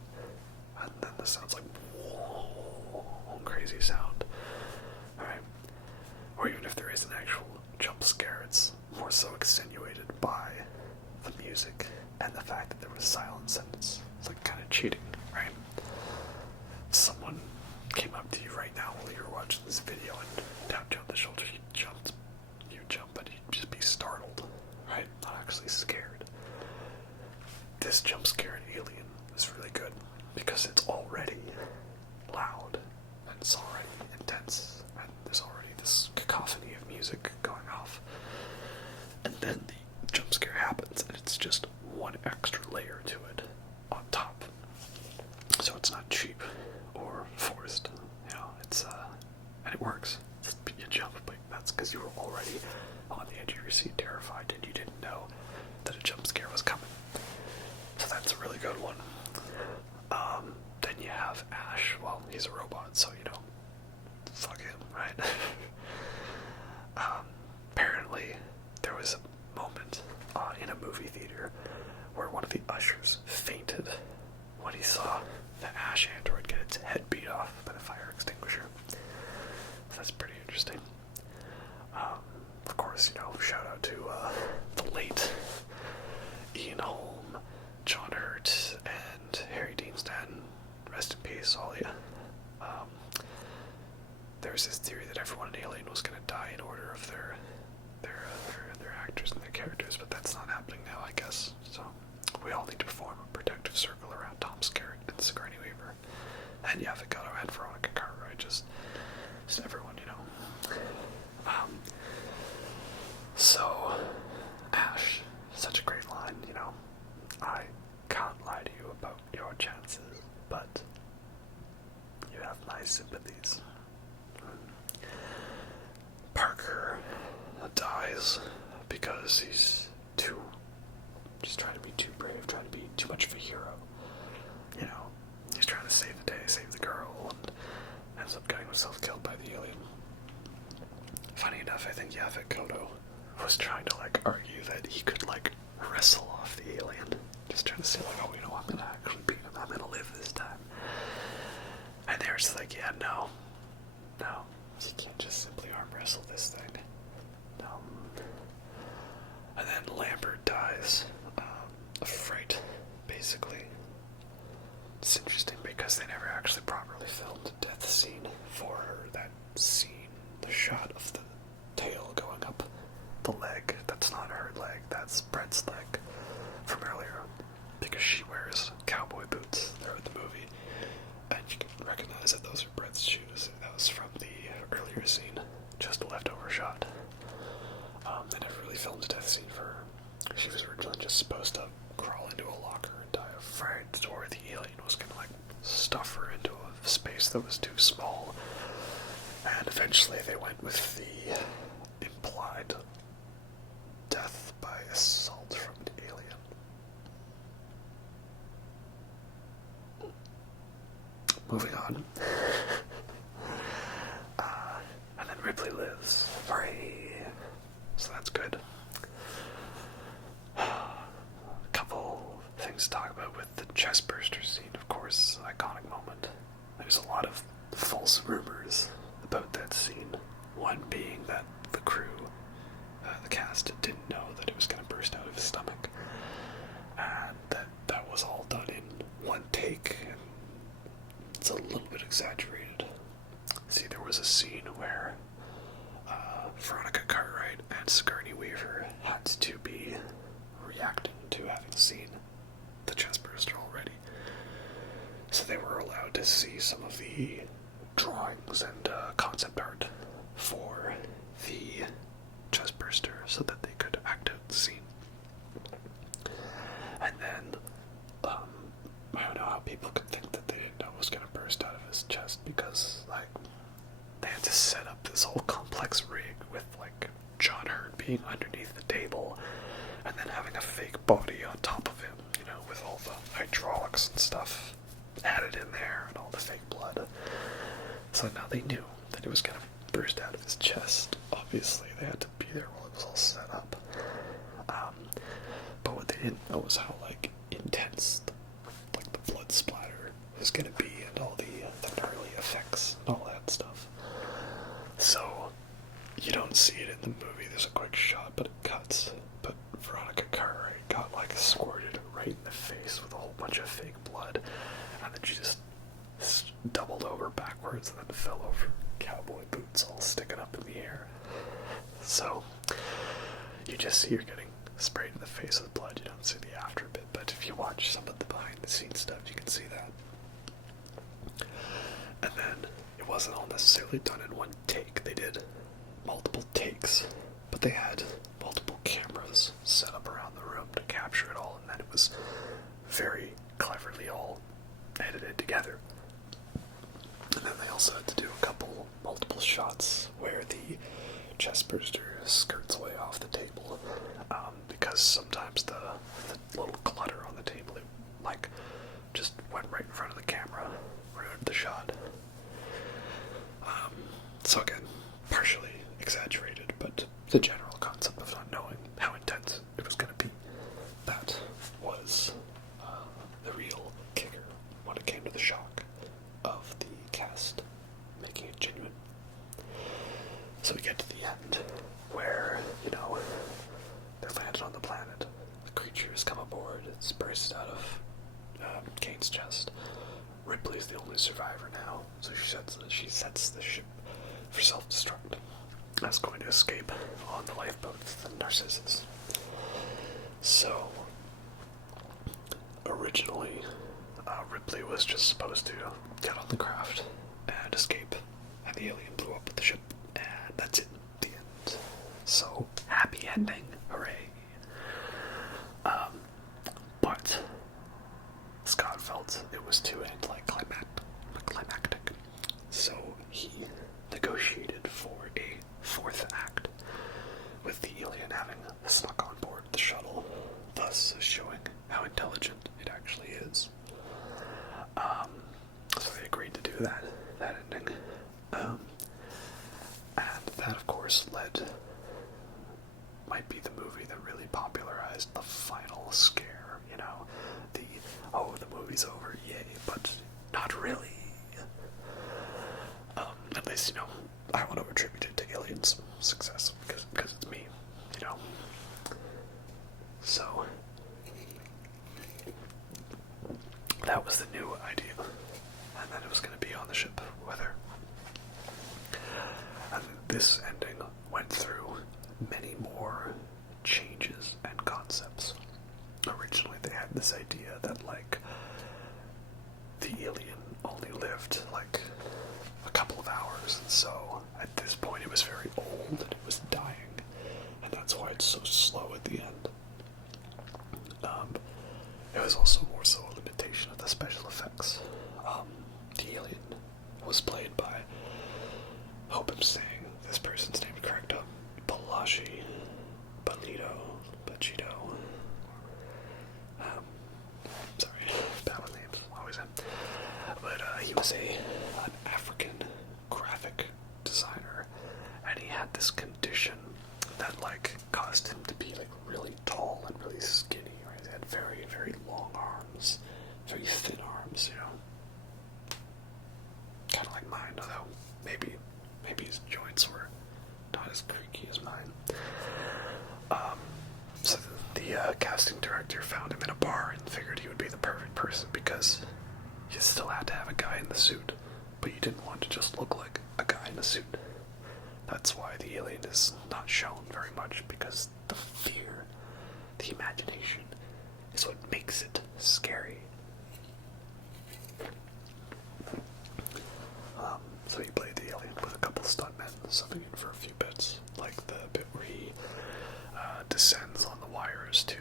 And then this sounds like, whoa, crazy sound. Alright? Or even if there is an actual jump scare, it's more so extenuated by the music and the fact that there was silence, and it's kind of cheating, right? If someone came up to you right now while you were watching this video and tapped you on the shoulder, you jump, but you'd just be startled, right? Not actually scared. This jump scare in Alien is really good because it's already loud and it's already intense and there's already this cacophony of music going off, and then the jump scare happens and it's just one extra layer to it on top, so it's not cheap or forced. It's and it works. You jump, but that's because you were already on the edge of your seat, terrified, and you didn't know that a jump scare was coming. So that's a really good one. Then you have Ash. Well, he's a robot, so fuck him, right? Apparently, there was a moment in a movie theater where one of the ushers fainted when he saw the Ash android get its head beat off by the fire extinguisher. So that's pretty interesting. Of course, shout out to the late Ian Holm, John Hurt, and Harry Dean Stanton. Rest in peace, all of you. There was this theory that everyone in Alien was going to die in order of their actors and their characters, but that's not happening now, I guess. So we all need to form a protective circle around Tom Skerritt and Sigourney Weaver, and Yaphet Kotto and Veronica Cartwright. Just everyone, So Ash, such a great line. I can't lie to you about your chances, but you have my sympathies. Parker dies because he's just trying to be too brave, trying to be too much of a hero. You know, he's trying to save the day, save the girl, and ends up getting himself killed by the alien. Funny enough, I think Yaphet Kotto was trying to, like, argue that he could, like, wrestle off the alien. Just trying to say, like, oh, you know, I'm gonna actually beat him, I'm gonna live this time. And they were just like, yeah, no, you can't just simply arm wrestle this thing. No. And then Lambert dies of fright, basically. It's interesting because they never actually properly filmed a death scene for her. That scene, the shot of the tail going up the leg, that's not her leg, that's Brett's leg from earlier, because she wears cowboy boots throughout the movie, and you can recognize that those are Brett's shoes. That was from the earlier scene, just a leftover shot. They never really filmed a death scene for her. She was originally just supposed to crawl into a locker and die of fright, or the alien was gonna, like, stuff her into a space that was too small. And eventually they went with the implied death by assault from an alien. Moving on. And then Ripley lives. Hooray! So that's good. A couple things to talk about with the chestburster scene, of course, iconic moment. There's a lot of false rumors about that scene. One being that the crew, the cast, didn't know that it was going to burst out of his stomach, and that was all done in one take, and it's a little bit exaggerated. See, there was a scene where Veronica Cartwright and Sigourney Weaver had to be reacting to having seen the chestburster already, so they were allowed to see some of the drawings and concept art for the chestburster so that they could act out the scene. And then I don't know how people could think that they didn't know it was going to burst out of his chest, because, like, they had to set up this whole complex rig with, like, John Hurt being underneath the table and then having a fake body on top of him, you know, with all the hydraulics and stuff added in there and all the fake blood. So now they knew that it was going to burst out of his chest. Obviously, they had to be there while it was all set up. But what they didn't know was how, like, intense, like, the blood splatter was going to be, and all the gnarly effects and all that stuff. So you don't see it in the movie. There's a quick shot, but it cuts. But Veronica Cartwright got, like, squirted right in the face with a whole bunch of fake blood, and then she just doubled over backwards and then fell over, cowboy boots all sticking up in the air. So you just see her getting sprayed in the face with blood. You don't see the after bit, but if you watch some of the behind the scenes stuff, you can see that. And then it wasn't all necessarily done in one take. They did multiple takes, but they had multiple cameras set up around the room to capture it all, and then it was very cleverly all edited together. And then they also had to do a couple multiple shots where the chestburster skirts away off the table, because sometimes the little clutter on the table, it, like, just went right in front of the camera, ruined the shot. So again, partially exaggerated, but the general concept of not knowing how intense it was going to be, that was the real kicker when it came to the shock of the cast making it genuine. So we get to the end where, you know, they're landed on the planet. The creatures come aboard. It's bursted out of Kane's chest. Ripley's the only survivor now, so she sets the ship for self-destruct. That's going to escape on the lifeboat with the Narcissus. So originally, Ripley was just supposed to get on the craft and escape, and the alien blew up the ship, and that's it. The end. So happy ending, hooray! But Scott felt it was too anticlimactic, so he negotiated for a fourth act with the alien having snuck on board the shuttle, thus showing how intelligent it actually is. So they agreed to do that ending. And that, of course, might be the movie that really popularized the final scare, the movie's over, yay, but not really. At least, I want to attribute it to Alien's success, because it's me, So, that was the new idea, and then it was going to be on the ship with her. And this ending went through many more changes and concepts. Originally, they had this idea that, the alien only lived, a couple of hours, and so, at this point, it was very old, and it was dying, and that's why it's so slow at the end. It was also more so a limitation of the special effects. The alien was played by, I hope I'm saying this person's name correct, Bachito. Sorry, bad with names, always am. But he was an African graphic designer, and he had this condition that caused him to be really tall and really skinny. Right? He had very, very long arms, very thin arms, kind of like mine, although maybe his joints were not as creaky as mine. So the casting director found him in a bar and figured he would be the perfect person because you still had to have a guy in the suit, but you didn't want to just look like a guy in a suit. That's why the alien is not shown very much, because the fear, the imagination, is what makes it scary. So he played the alien with a couple stuntmen subbing in for a few bits, like the bit where he descends on the wires to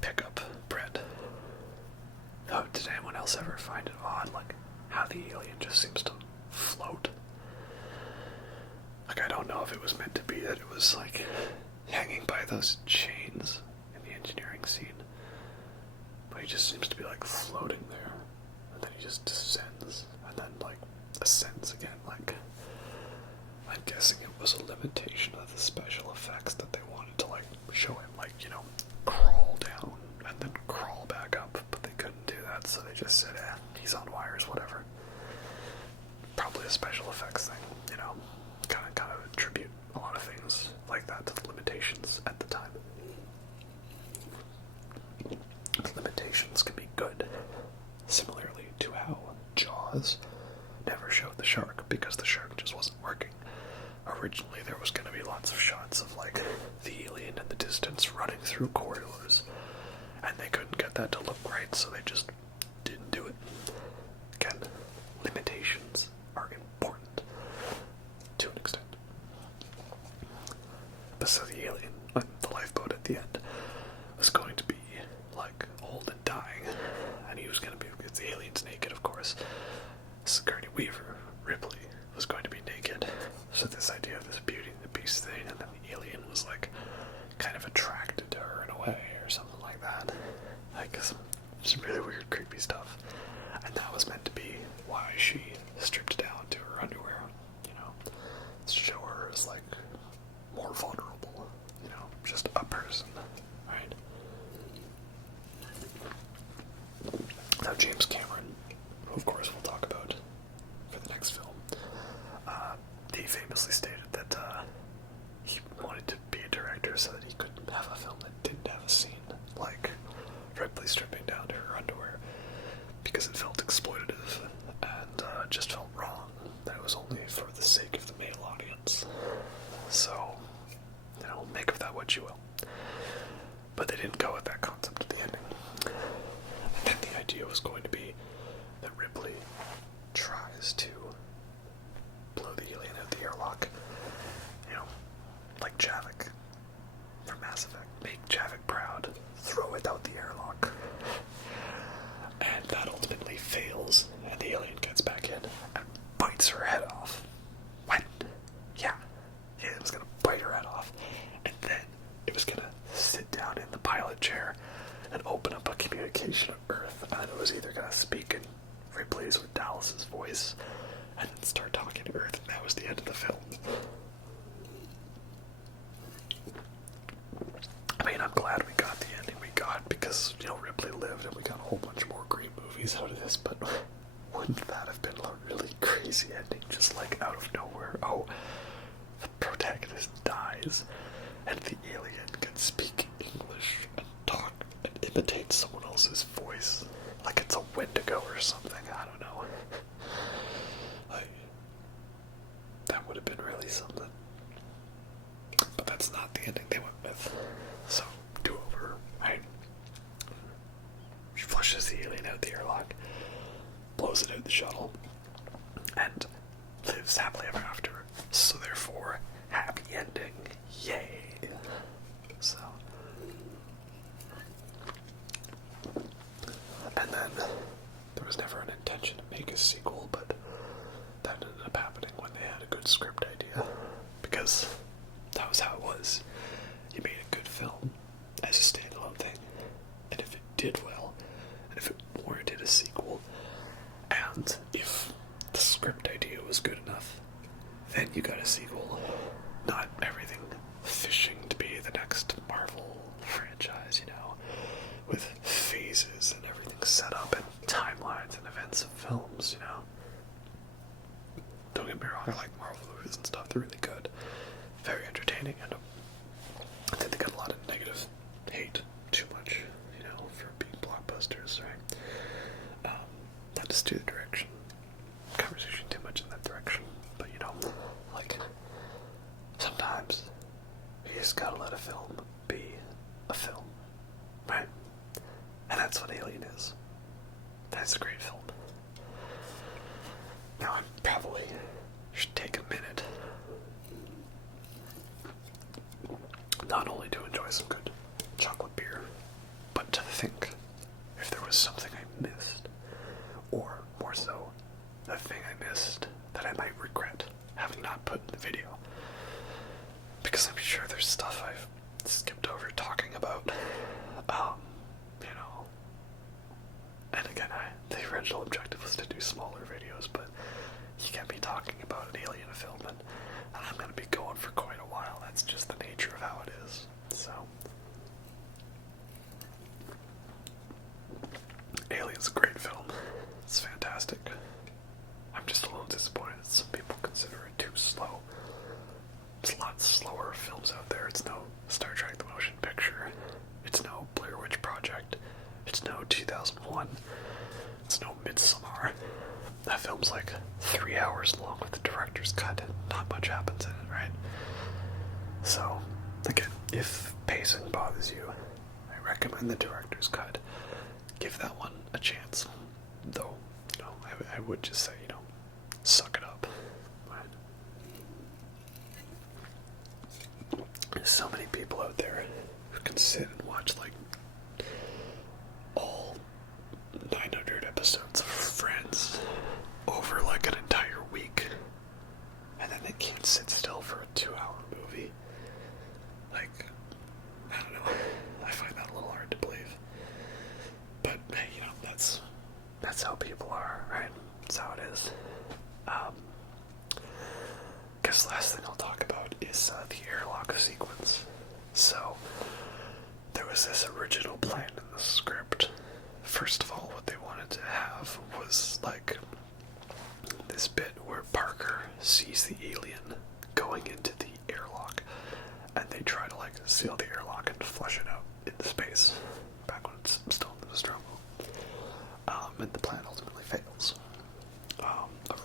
pick up bread. Did anyone else ever find it odd, how the alien just seems to float? I don't know if it was meant to be that it was, hanging by those chains in the engineering scene, but he just seems to be, floating there, and then he just descends, and then, ascends again, I'm guessing it was a limitation of the special effects that they wanted to, show him, crawl down, and then crawl back up, but they couldn't do that, so they just said, he's on wires, whatever. Probably a special effects thing, kind of attribute a lot of things like that to the limitations at the time. Limitations can be good, similarly to how Jaws never showed the shark because the shark just wasn't working. Originally there was going to be lots of shots of the alien in the distance running through corridors, and they couldn't get that to look right, so they just didn't do it. Again, limitations are important to an extent. But so the alien, the lifeboat at the end, was going to be old and dying, and he was going to be, because the alien's naked, of course. Sigourney Weaver, Ripley, was going to be naked. So this idea of this Beauty and the Beast thing, and then the alien was kind of attracted to her in a way, or something like that. Some really weird, creepy stuff. And that was meant to be why she stripped down to her underwear, to show her as more vulnerable, just a person, right? Now James Cameron, who of course we'll talk about for the next film, he famously stated that he wanted to be a director so that he could have a film that didn't have a scene like Ripley stripping down to her underwear, because it felt exploitative and just felt wrong, that it was only for the sake of the male audience. So, make of that what you will. But they didn't go with that concept at the ending. And then the idea was going to be that Ripley tries to blow the alien out the airlock, like Javik from Mass Effect. Make Javik proud, throw it out the airlock. And that ultimately fails, and the alien gets back in and bites her head off. What? Yeah, it was gonna bite her head off. And then location of Earth, and then it was either going to speak in Ripley's or Dallas's voice, and then start talking to Earth, and that was the end of the film. I mean, I'm glad we got the ending we got, because, you know, Ripley lived, and we got a whole bunch more great movies out of this, but wouldn't that have been a really crazy ending, just like out of nowhere? Oh, the protagonist dies, and the alien can speak English and talk and imitate someone else's voice, like it's a Wendigo or something. I don't know. That would have been really something. But that's not the ending they went with. So, do over, right? She flushes the alien out the airlock, blows it out the shuttle, and lives happily ever after. So therefore, happy ending. Yay. So. And then, there was never an intention to make a sequel, but that ended up happening when they had a good script idea. Because that was how it was. You made a good film as a standalone thing. And if it did well, and if it warranted a sequel, and if the script idea was good enough, then you got a sequel. Not everything fishing to be the next Marvel franchise, you know, with phases and everything set up and timelines and events of films, you know. Don't get me wrong, I like Marvel movies and stuff, they're really good. Very entertaining, and I think they got a lot of negative hate, too much, you know, for being blockbusters, right? Not to steer the direction, conversation too much in that direction, but you know, like, sometimes you just gotta let a film be a film, right? And that's what Alien is. That's a great film. Now I probably should take a minute not only to enjoy some good chocolate beer, but to think if there was something I missed, or more so, the thing I missed that I might regret having not put in the video. Because I'm sure there's stuff I've skipped over talking about, you know. And again, the original objective was to do smaller videos, but you get me talking about an alien film, and I'm going to be going for quite a while. That's just the nature of how it is. So, Alien's a great film. It's fantastic. I'm just a little disappointed that some people consider it too slow. There's a lot slower films out there. It's no Star Trek the Motion Picture. It's no Blair Witch Project. It's no 2001. It's no Midsommar. That film's like 3 hours long with the director's cut, and not much happens in it, right? So, again, if pacing bothers you, I recommend the director's cut. Give that one a chance. Though, you know, I would just say, you know, suck it up. Right? There's so many people out there who can sit and watch, like, all 900 episodes of Friends over, like, an entire week. And then they can't sit still for a 2-hour movie. Like, I don't know. I find that a little hard to believe. But, hey, you know, that's how people are, right? That's how it is. Guess the last thing I'll talk about is the airlock sequence. So, there was this original plan in the script. First of all, what they wanted to have was, like, this bit where Parker sees the alien going into the airlock, and they try to, like, seal the airlock and flush it out into space, back when it's still in the Nostromo. And the plan ultimately fails.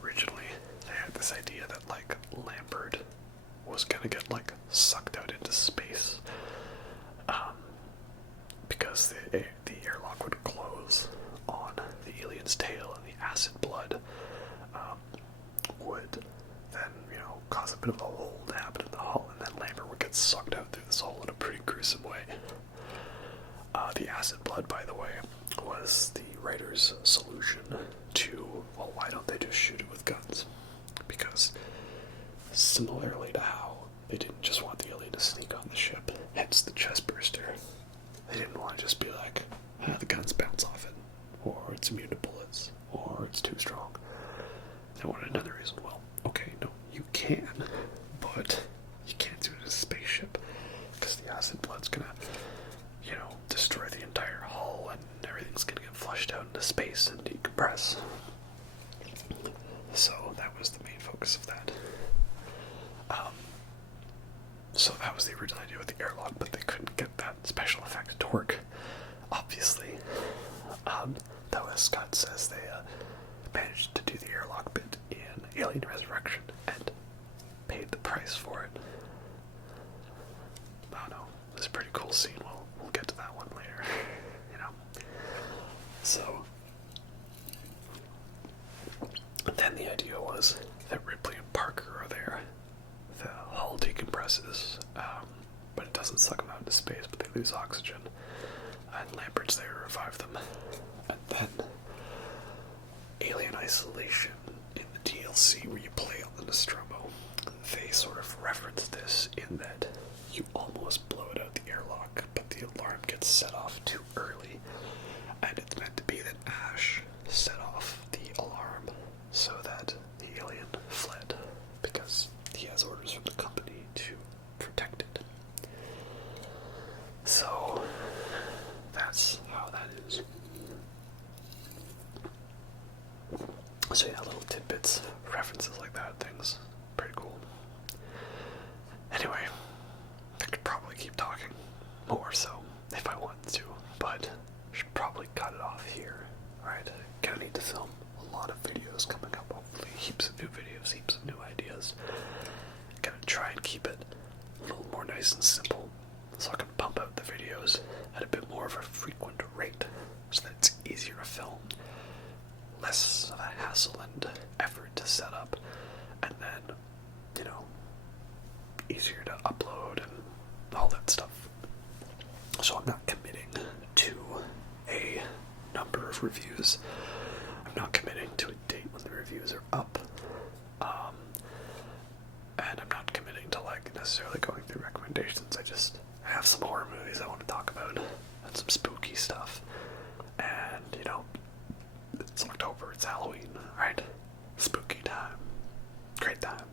Originally, they had this idea that, like, Lambert was gonna get, like, sucked out into space, because the airlock would close on the alien's tail, and the acid blood would then, you know, cause a bit of a hole to happen in the hull, and then Lambert would get sucked out through this hole in a pretty gruesome way. The acid blood, by the way, was the writer's solution to, well, why don't they just shoot it with guns? Because, similarly to how they didn't just want the alien to sneak on the ship, hence the chest burster, they didn't want to just be like, the guns bounce off because the acid blood's gonna, destroy the entire hull and everything's gonna get flushed out into space and decompress. So that was the main focus of that. So that was the original idea with the airlock, but they couldn't get that special effect to work, obviously. Though, as Scott says, they managed to do the airlock bit in Alien Resurrection and paid the price for it. Oh no, it was a pretty cool scene. We'll get to that one later, So, then the idea was that Ripley and Parker are there. The hull decompresses, but it doesn't suck them out into space, but they lose oxygen. And Lambert's there to revive them. And then Alien Isolation in the DLC where you play on the Nostromo, they sort of reference this in that you almost blow it out the airlock, but the alarm gets set off too early. And it's meant to be that Ash set off the alarm so that the alien fled, because he has orders from the company to protect it. So that's how that is. So yeah, little tidbits, references like that, things. Pretty cool. Anyway, I could probably keep talking more so if I wanted to, but I should probably cut it off here. Alright, gonna need to film a lot of videos coming up, hopefully heaps of new videos, heaps of new ideas. Gonna try and keep it a little more nice and simple, so I can pump out the videos at a bit more of a frequent rate, so that it's easier to film, less of a hassle and effort to set up, and then, easier to upload and all that stuff. So I'm not committing to a number of reviews. I'm not committing to a date when the reviews are up. And I'm not committing to necessarily going through recommendations. I just have some horror movies I want to talk about and some spooky stuff. And, it's October, it's Halloween, right? Spooky time. Great time.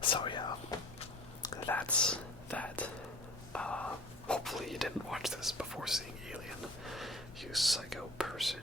So yeah, that's that. Hopefully you didn't watch this before seeing Alien. You psycho person,